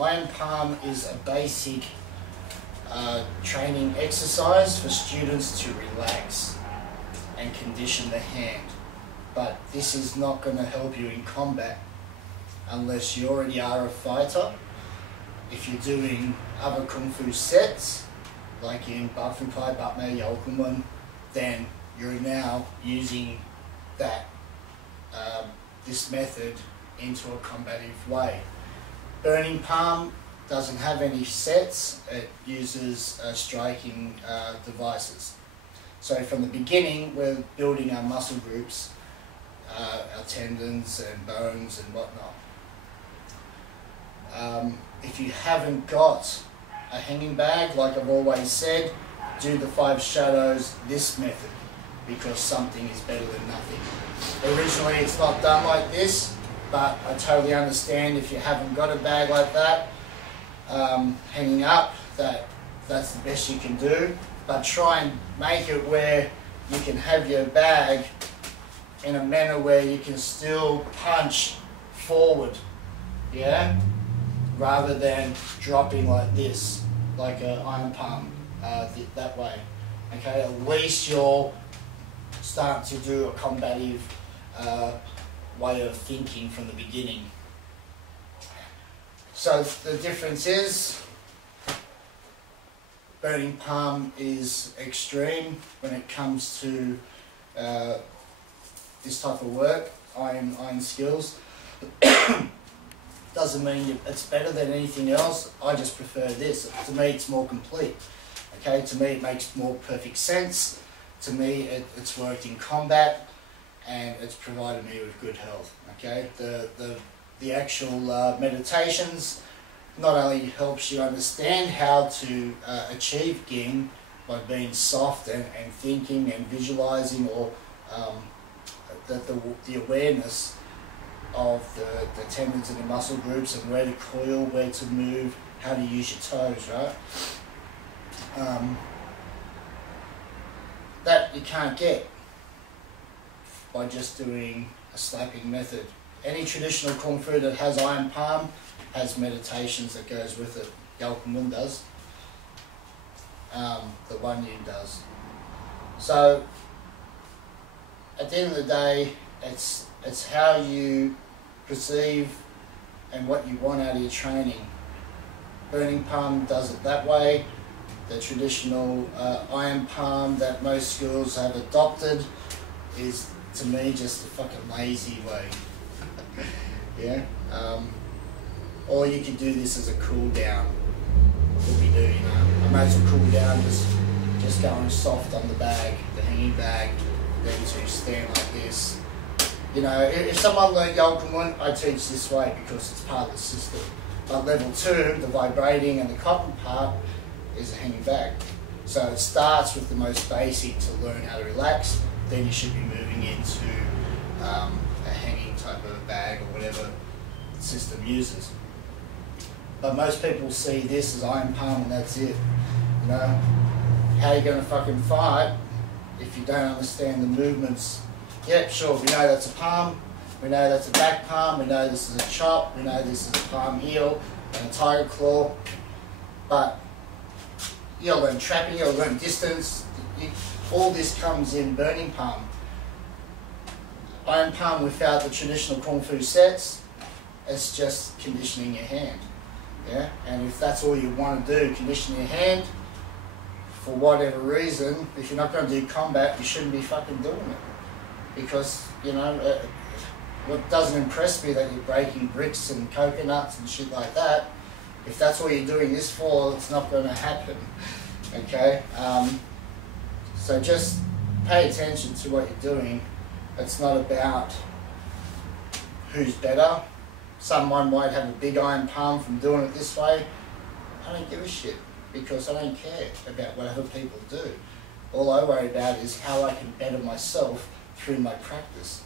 Iron palm is a basic training exercise for students to relax and condition the hand. But this is not going to help you in combat unless you already are a fighter. If you're doing other kung fu sets, like in Butterfly, Batme, Yokumun, then you're now using that this method into a combative way. Burning palm doesn't have any sets, it uses striking devices. So from the beginning, we're building our muscle groups, our tendons and bones and whatnot. If you haven't got a hanging bag, like I've always said, do the 5 shadows this method, because something is better than nothing. Originally it's not done like this, but I totally understand if you haven't got a bag like that, hanging up, that's the best you can do. But try and make it where you can have your bag in a manner where you can still punch forward, yeah? Rather than dropping like this, like an iron palm, that way. Okay, at least you're starting to do a combative way of thinking from the beginning. So the difference is, burning palm is extreme when it comes to this type of work, iron skills. Doesn't mean it's better than anything else. I just prefer this. To me, it's more complete. Okay, to me, it makes more perfect sense. To me, it's worked in combat, and it's provided me with good health. Okay, the actual meditations not only helps you understand how to achieve Ging by being soft and thinking and visualizing, or the awareness of the tendons and the muscle groups and where to coil, where to move, how to use your toes, right? That you can't get by just doing a slapping method. Any traditional kung fu that has iron palm has meditations that goes with it. Yokumun does. The One Yin does. So at the end of the day, it's how you perceive and what you want out of your training. Burning palm does it that way. The traditional iron palm that most schools have adopted is, to me, just a fucking lazy way. Yeah. Or you could do this as a cool down. What we do, you know. I might as well cool down just going soft on the bag, the hanging bag, then to stand like this. You know, if someone learned Yokumun, I teach this way because it's part of the system. But level 2, the vibrating and the cotton part, is a hanging bag. So it starts with the most basic to learn how to relax, then you should be moving into a hanging type of bag or whatever the system uses. But most people see this as iron palm and that's it. You know, how are you going to fucking fight if you don't understand the movements? Yep, sure, we know that's a palm, we know that's a back palm, we know this is a chop, we know this is a palm heel and a tiger claw, but you'll learn trapping, you'll learn distance, all this comes in burning palm. Iron palm without the traditional kung fu sets, it's just conditioning your hand. Yeah, and if that's all you want to do, condition your hand, for whatever reason, if you're not going to do combat, you shouldn't be fucking doing it. Because, you know, what doesn't impress me that you're breaking bricks and coconuts and shit like that. If that's what you're doing this for, it's not going to happen. Okay? So just pay attention to what you're doing. It's not about who's better. Someone might have a big iron palm from doing it this way. I don't give a shit, because I don't care about what other people do. All I worry about is how I can better myself through my practice.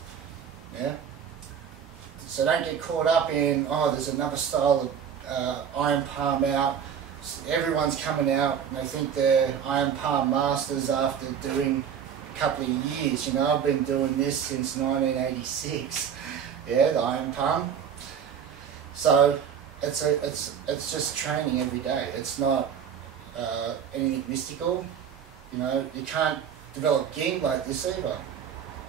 Yeah? So don't get caught up in, oh, there's another style of iron palm out. Everyone's coming out and they think they're iron palm masters after doing a couple of years. You know, I've been doing this since 1986. Yeah, the iron palm. So it's just training every day. It's not anything mystical. You know, you can't develop ging like this either.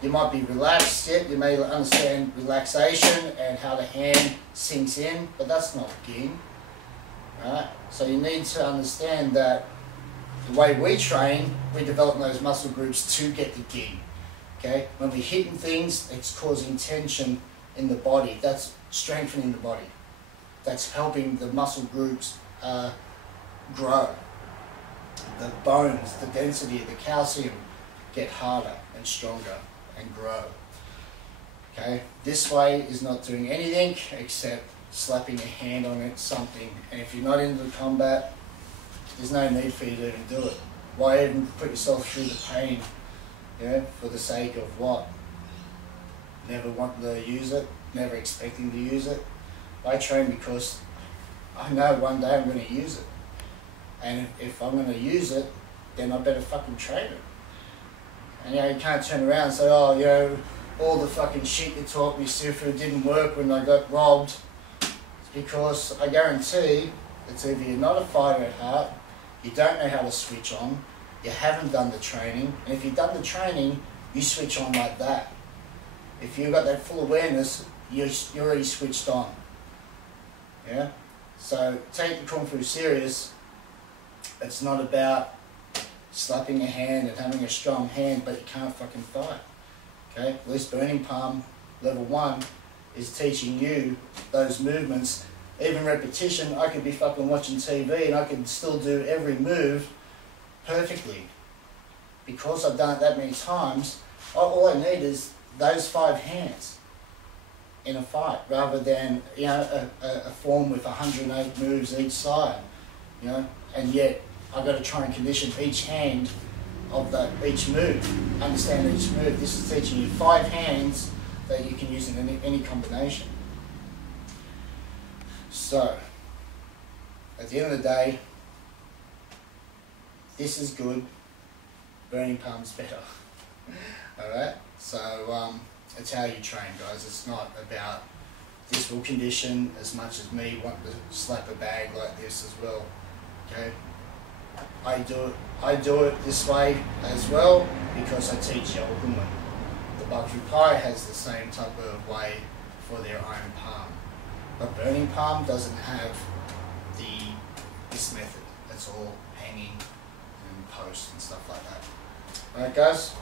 You might be relaxed, yet you may understand relaxation and how the hand sinks in, but that's not ging, right? So you need to understand that the way we train, we develop those muscle groups to get the ging, okay? When we're hitting things, it's causing tension in the body. That's strengthening the body. That's helping the muscle groups grow. The bones, the density, the calcium get harder and stronger and grow. Okay, this way is not doing anything except slapping a hand on it, something. And if you're not into the combat, there's no need for you to even do it. Why even put yourself through the pain? Yeah, for the sake of what? Never wanting to use it, never expecting to use it. I train because I know one day I'm going to use it. And if I'm going to use it, then I better fucking train it. And you know, you can't turn around and say, oh, you know, all the fucking shit you taught me, Sifu, didn't work when I got robbed. It's because I guarantee it's either you're not a fighter at heart, you don't know how to switch on, you haven't done the training, and if you've done the training, you switch on like that. If you've got that full awareness, you're already switched on. Yeah? So take the Kung Fu serious. It's not about slapping a hand and having a strong hand, but you can't fucking fight. Okay? This Burning Palm level 1 is teaching you those movements. Even repetition, I could be fucking watching TV and I can still do every move perfectly. Because I've done it that many times, all I need is those 5 hands in a fight, rather than, you know, a form with 108 moves each side, you know, and yet I've got to try and condition each hand of each move, understand each move. This is teaching you 5 hands that you can use in any combination. So, at the end of the day, this is good, Burning Palm's better. Alright, so it's how you train, guys. It's not about this will condition as much as me wanting to slap a bag like this as well. Okay, I do it this way as well because I teach Yao Kunwen. The Bakri Pai has the same type of way for their iron palm, but Burning Palm doesn't have this method. It's all hanging and post and stuff like that. Alright, guys.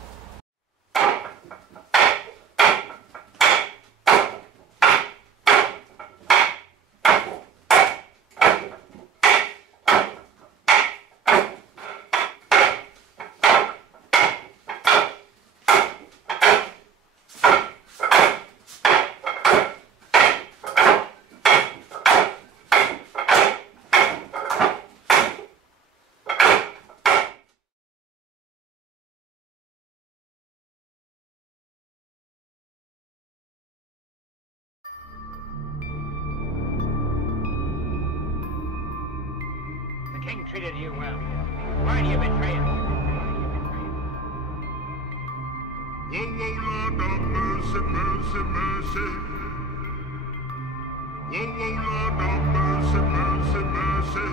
King treated you well. Why do you betray him? Oh, Lord of mercy, mercy, mercy. Oh, Lord of mercy, mercy, mercy.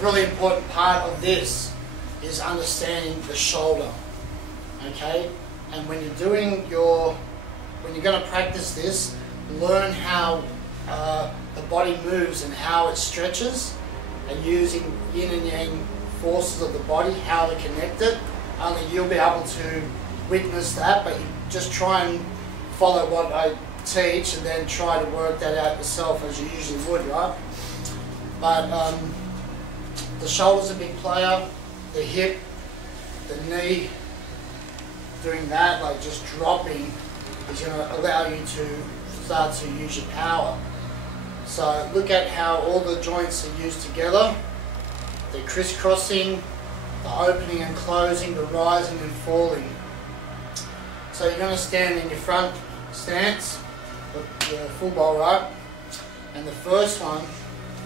really important part of this is understanding the shoulder, okay? And when you're going to practice this, learn how the body moves and how it stretches, and using yin and yang forces of the body, how they're connected. Only you'll be able to witness that, but you just try and follow what I teach and then try to work that out yourself as you usually would, right? But the shoulder's a big player, the hip, the knee, doing that, like just dropping, is going to allow you to start to use your power. So look at how all the joints are used together, the crisscrossing, the opening and closing, the rising and falling. So you're going to stand in your front stance, the full bowl right, and the first one.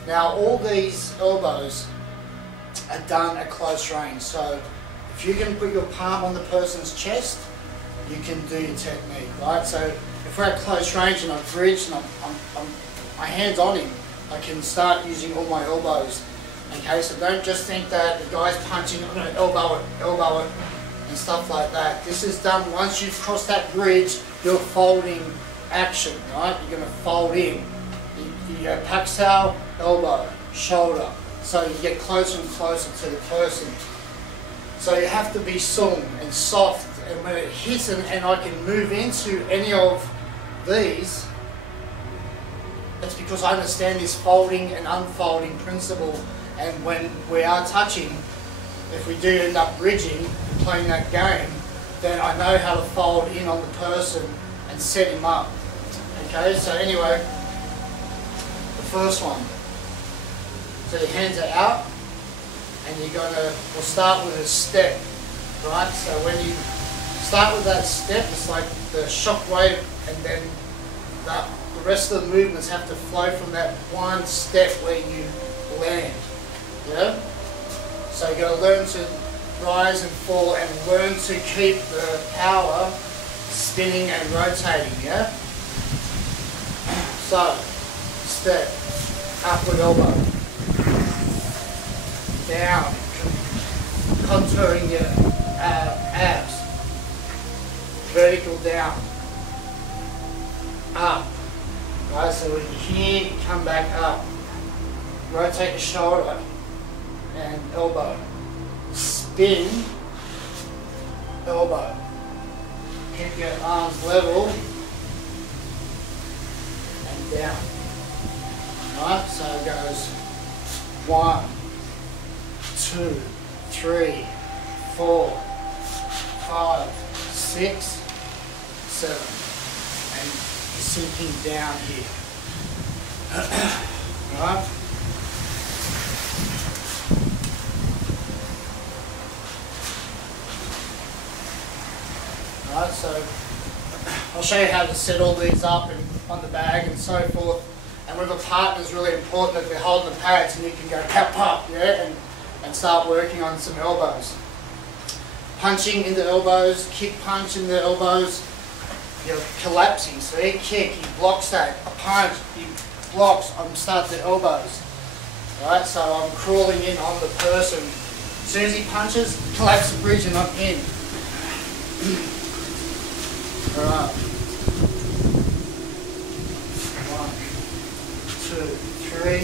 Now all these elbows are done at close range, so if you can put your palm on the person's chest, you can do your technique, right? So if we're at close range and I've bridged and my hand's on him, I can start using all my elbows. Okay, so don't just think that the guy's punching, I'm going to elbow it, and stuff like that. This is done once you've crossed that bridge, you're folding action, right? You're going to fold in. You go paxal, elbow, shoulder. So you get closer and closer to the person. So you have to be sung and soft, and when it hits and I can move into any of these, that's because I understand this folding and unfolding principle. And when we are touching, if we do end up bridging, playing that game, then I know how to fold in on the person and set him up. Okay, so anyway, the first one. So your hands are out, and we'll start with a step, right? So when you start with that step, it's like the shock wave, and then the rest of the movements have to flow from that one step where you land. Yeah? So you've got to learn to rise and fall and learn to keep the power spinning and rotating, yeah? So, step, upward elbow, down, contouring your abs, vertical down, up, right? So when you're here, come back up, rotate the shoulder and elbow, spin, elbow, keep your arms level and down. Right, so it goes 1, 2, 3, 4, 5, 6, 7, and sinking down here. Right. Right, so I'll show you how to set all these up and on the bag and so forth. And with a partner, it's really important that they're holding the pads and you can go pop, pop, yeah, and start working on some elbows. Punching in the elbows, kick punch in the elbows, you're collapsing, see, kick, he blocks that, a punch, he blocks, I'm starting the elbows. Right, so I'm crawling in on the person. As soon as he punches, collapse the bridge and I'm in. Alright. 1, 2, 3,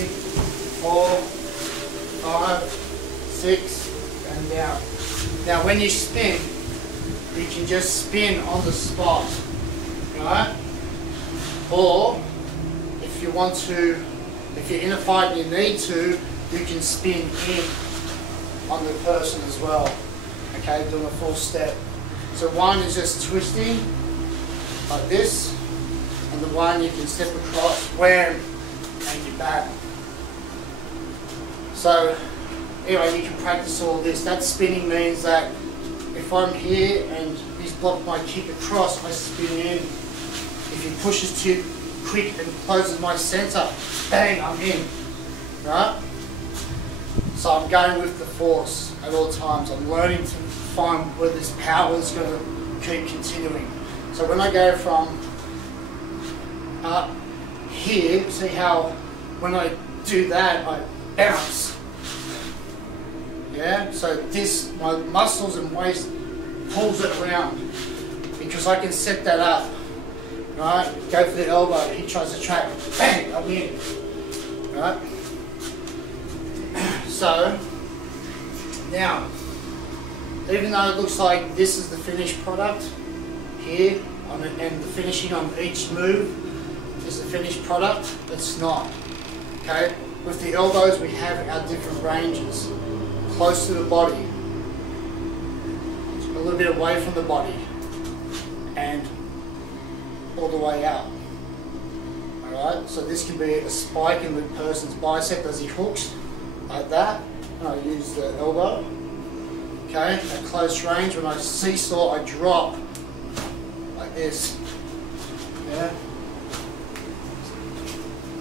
4, 5, 6, and down. Now when you spin, you can just spin on the spot, right? Or if you want to, if you're in a fight and you need to, you can spin in on the person as well. Okay, doing a full step. So one is just twisting like this, and the one you can step across, wham, and you're back. So anyway, you can practice all this. That spinning means that if I'm here and he's blocked my kick across, I spin in. If he pushes too quick and closes my centre, bang, I'm in. Right? So I'm going with the force at all times. I'm learning to find where this power is going to keep continuing. So when I go from up here, see how when I do that, I bounce. Yeah, so this, my muscles and waist pulls it around because I can set that up. Right, go for the elbow, he tries to trap, bang, I'm in. Right? So, now, even though it looks like this is the finished product, here, and the finishing on each move is the finished product, it's not. Okay? With the elbows we have our different ranges. Close to the body, a little bit away from the body, and all the way out. Alright, so this can be a spike in the person's bicep as he hooks, like that, and I use the elbow. Okay, at close range, when I seesaw, I drop, like this. Yeah?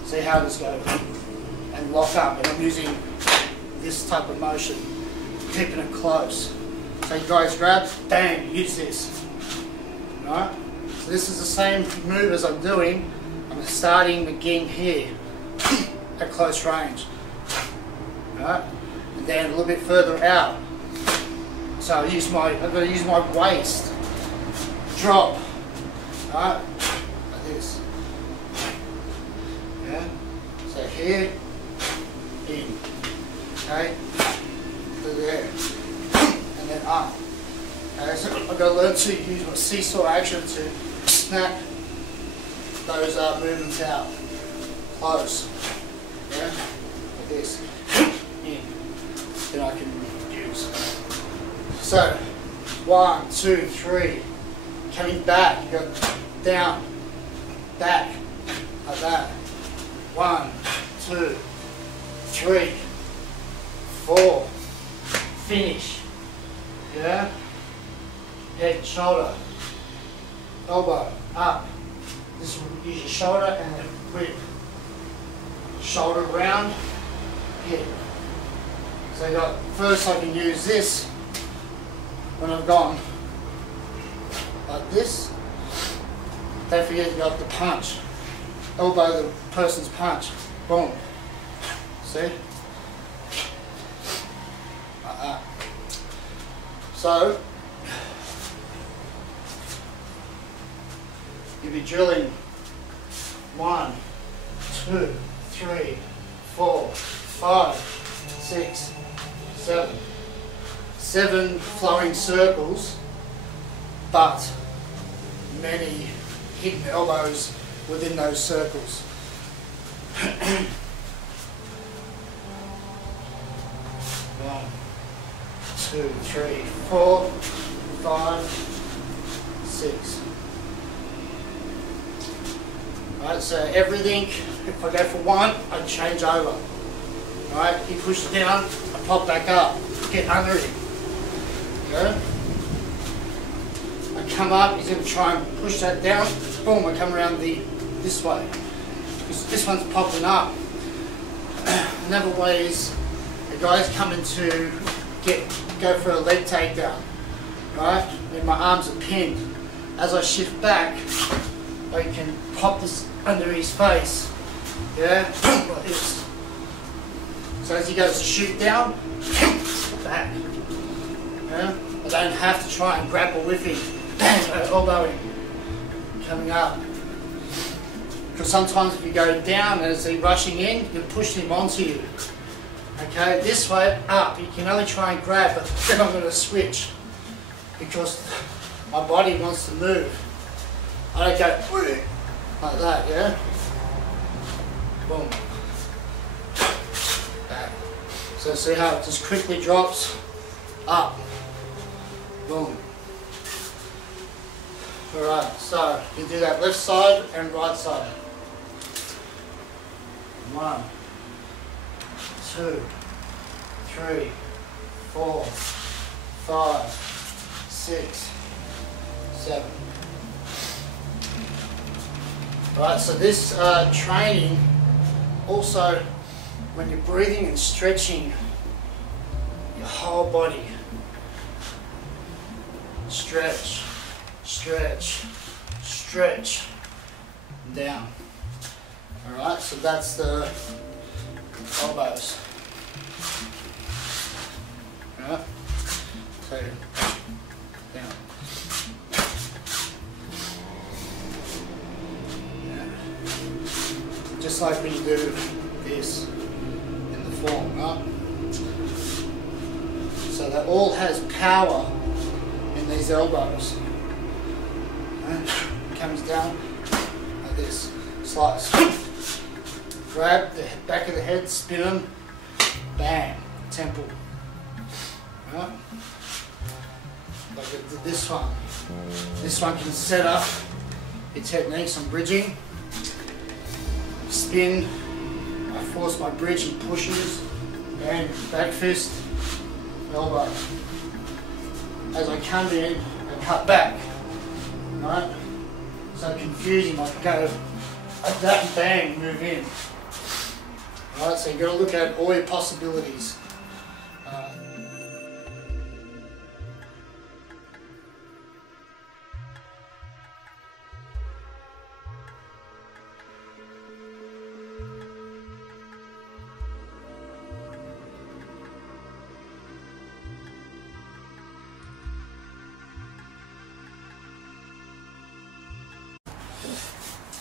See how this goes. And lock up, and I'm using this type of motion, keeping it close. So you guys grab, bang, use this. Alright? So this is the same move as I'm doing. I'm starting beginning here at close range. Alright? And then a little bit further out. So I've got to use my waist. Drop. Alright? Like this. Yeah? So here, in. Okay? To there. And then up. Okay, so I've got to learn to use my seesaw action to snap those movements out. Close. Yeah? Like this. In. Then I can use. So, 1, 2, 3. Coming back. You go down. Back. Like that. 1, 2, 3, 4. Finish. Yeah? Head, shoulder, elbow, up. This will use your shoulder and then grip. Shoulder round, hit. So you got, first I can use this when I've gone like this. Don't forget you got the punch. Elbow the person's punch. Boom. See? Like that. So, you'll be drilling 1, 2, 3, 4, 5, 6, 7. 7 flowing circles, but many hidden elbows within those circles. 1, 2, 3, 4, 5, 6. Right, so everything, if I go for 1, I change over. Right, he pushes down, I pop back up, get under him. Okay? I come up, he's going to try and push that down, boom, I come around this way. Because this one's popping up. Another way is, the guy's coming to go for a leg takedown. Right, and my arms are pinned. As I shift back, I can pop this under his face, yeah, like this. So as he goes to shoot down, back, yeah. I don't have to try and grapple with him, elbow him, coming up. Because sometimes if you go down as he's rushing in, you can push him onto you. Okay, this way, up, you can only try and grab, but then I'm going to switch. Because my body wants to move. I don't go like that, yeah? Boom. Back. So see how it just quickly drops? Up. Boom. Alright, so you do that left side and right side. 1, 2, 3, 4, 5, 6, 7. Right, so this training also, when you're breathing and stretching your whole body, stretch, stretch, stretch, down. Alright, so that's the elbows. Right? So, down. Yeah. Just like when you do this in the form, right? So that all has power in these elbows. Right? Comes down like this. Slice. Grab the back of the head, spin them, bang, temple. Right? Like I did this one. This one can set up your techniques on bridging. Spin, I force my bridge and pushes, and back fist, elbow. As I come in and cut back. Right? So confusing, like I go like that and bang, move in. Alright, so you've got to look at all your possibilities.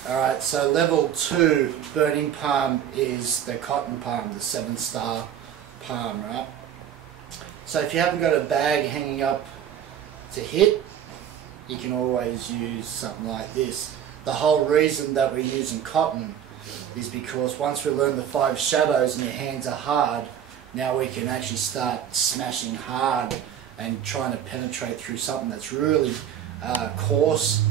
Alright, so level 2 burning palm is the cotton palm, the 7-star palm, right? So if you haven't got a bag hanging up to hit, you can always use something like this. The whole reason that we're using cotton is because once we learn the 5 shadows and your hands are hard, now we can actually start smashing hard and trying to penetrate through something that's really coarse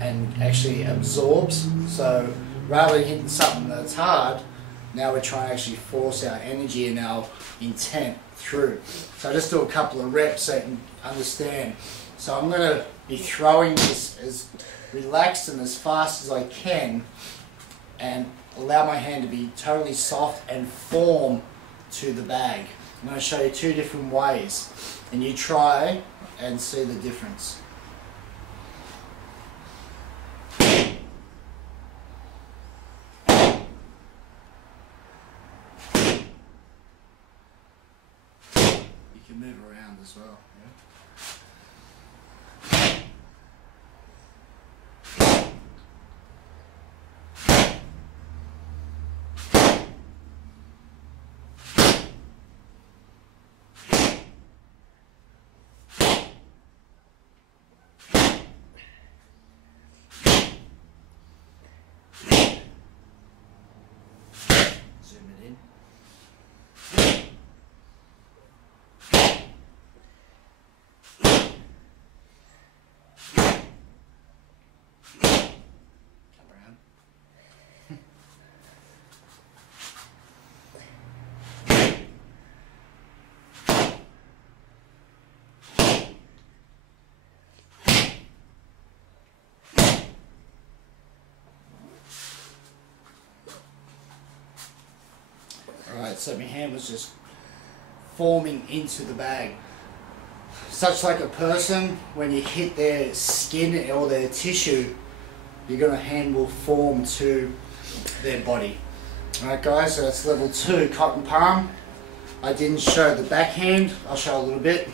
and actually absorbs. So rather than hitting something that's hard, now we're trying to actually force our energy and our intent through. So I just do a couple of reps so you can understand. So I'm going to be throwing this as relaxed and as fast as I can and allow my hand to be totally soft and form to the bag. I'm going to show you 2 different ways and you try and see the difference. Move around as well. Zoom it in. Alright, so my hand was just forming into the bag. Such like a person, when you hit their skin or their tissue, your hand will form to their body. Alright guys, so that's level 2 cotton palm. I didn't show the backhand, I'll show a little bit.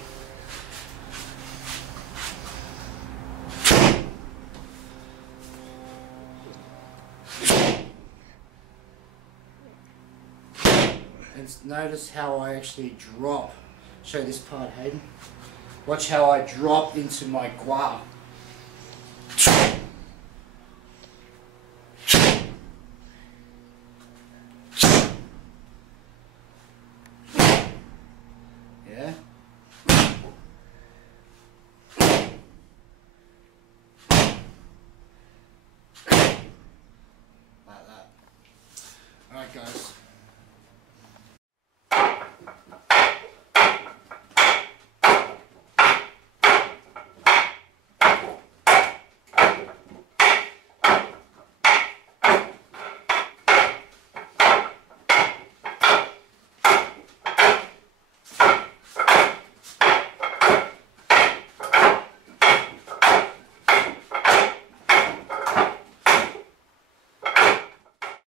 And notice how I actually drop. Show this part, Hayden. Watch how I drop into my gua.